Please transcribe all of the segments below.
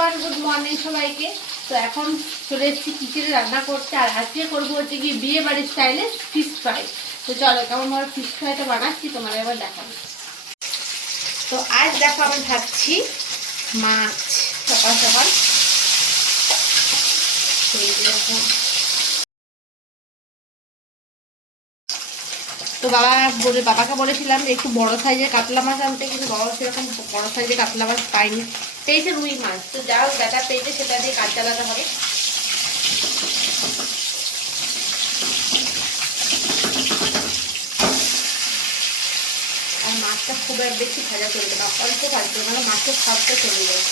Everyone, good morning সবাইকে। তো এখন চলে এসেছি কিচেনে রান্না করতে, আর আজকে করব হচ্ছে কি বিয়ে বাড়ির স্টাইলে ফিশ ফ্রাই তো চলো, কেমন ভাবে ফিশ ফ্রাইটা বানাচ্ছি তোমার এবার দেখাবো। তো আজ দেখো আমি ভাবছি মাছ, সকাল সকাল। তো বাবা, বলে বাবাকে বলেছিলাম একটু বড় সাইজের কাতলা মাছ আনতে, কিন্তু বাবা সেরকম বড় সাইজের কাতলা মাছ পাইনি পেয়েছে রুই মাছ। তো যা হোক পেয়েছে, সেটা দিয়ে কাজ চালাতে হবে। আর মাছটা খুব বেশি ভাজা চলবে না, অল্প ভাজবে মানে মাছের স্বাদটা চলে যায়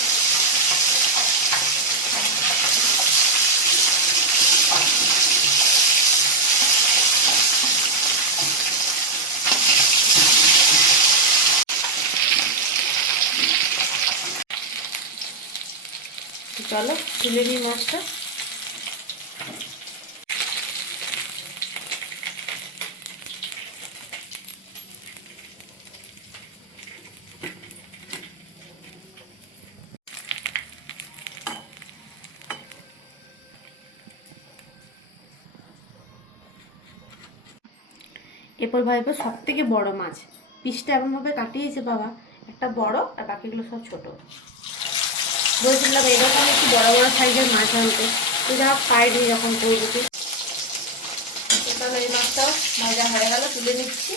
চলো, তুলে নিই মাছটা। এরপর ভাইবো সব থেকে বড় মাছ। পিসটা এমনভাবে কাটিয়েছে বাবা, একটা বড় আর বাকিগুলো সব ছোট। বলছিলাম এরকম একটু বড় বড় সাইজের মাছ আনতে। তো যা পাইনি যখন করব তো তাহলে এই মাছটাও মজা হয়ে গেল, তুলে নিচ্ছি।